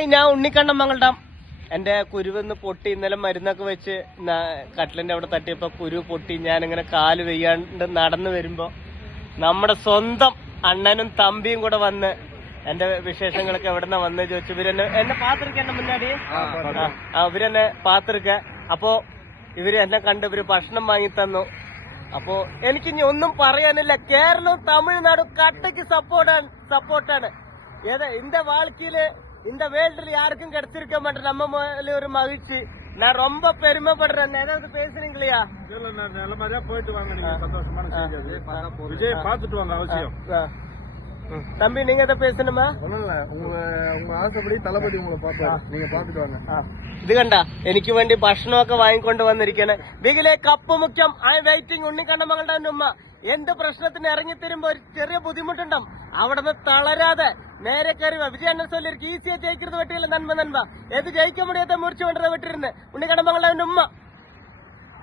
Hi, ഞാൻ ഉണ്ണിക്കണ്ണൻ മംഗൾഡാം. എന്റെ കുരുവെന്ന് പൊട്ടി. ഇന്നലെ മരുന്നൊക്കെ വെച്ച് കട്ടിലിന്റെ അവിടെ തട്ടിയപ്പോ കുരു പൊട്ടി. ഞാനിങ്ങനെ കാല് വെയ്യാണ്ട് നടന്നു വരുമ്പോ നമ്മുടെ സ്വന്തം അണ്ണനും തമ്പിയും കൂടെ വന്ന് എന്റെ വിശേഷങ്ങളൊക്കെ എവിടെന്നാ വന്ന് ചോദിച്ചു. എന്നെ പാത്തിരിക്ക എന്നെ മുന്നാടി ഇവരെന്നെ പാത്തിരിക്ക. അപ്പോ ഇവര് എന്നെ കണ്ട് ഇവര് ഭക്ഷണം വാങ്ങി തന്നു. അപ്പോ എനിക്ക് ഇനി ഒന്നും പറയാനില്ല. കേരളവും തമിഴ്നാടും കട്ടയ്ക്ക് സപ്പോർട്ടാണ്. இந்த வாழ்க்கையில இந்த வேர்ல்டுல யாருக்கும் கிடைச்சிருக்க மாட்டேன். நம்ம மேல ஒரு மகிழ்ச்சி. நான் ரொம்ப பெருமைப்படுறேன். ஏதாவது பேசுறீங்களா? நல்ல மாதிரியா போயிட்டு வாங்க. நீங்க சந்தோஷமான செய்தி விஜய் பாத்துட்டு வாங்க அவசியம். தம்பி, நீங்க எதை பேசணுமா? உங்க ஆசைப்படி தளபதி உங்களை பாப்பாரு. நீங்க பாத்துட்டு வாங்க. ഇത് കണ്ട, എനിക്ക് വേണ്ടി ഭക്ഷണമൊക്കെ വാങ്ങിക്കൊണ്ട് വന്നിരിക്കാണ്. ബിഗിലെ കപ്പ് മുഖ്യം. I waiting. ഉണ്ണിക്കണ്ണൻ മകളുടെ ഉമ്മ എന്ത് പ്രശ്നത്തിന് ഇറങ്ങിത്തരുമ്പോ ഒരു ചെറിയ ബുദ്ധിമുട്ടുണ്ടാവും. അവിടെ നിന്ന് തളരാതെ നേരെ കയറി വിജയ അണ്ണൻ சொல்லிருக்கு. ഈസിയാ ജയിക്കുന്നത് വെട്ടിയില്ല. നന്മ എത് ജയിക്കാൻ മുടിയാത്ത മുറിച്ചു കൊണ്ടത് വെട്ടിരുന്ന് ഉണ്ണിക്കണ്ണൻ മകളുടെ ഉമ്മ.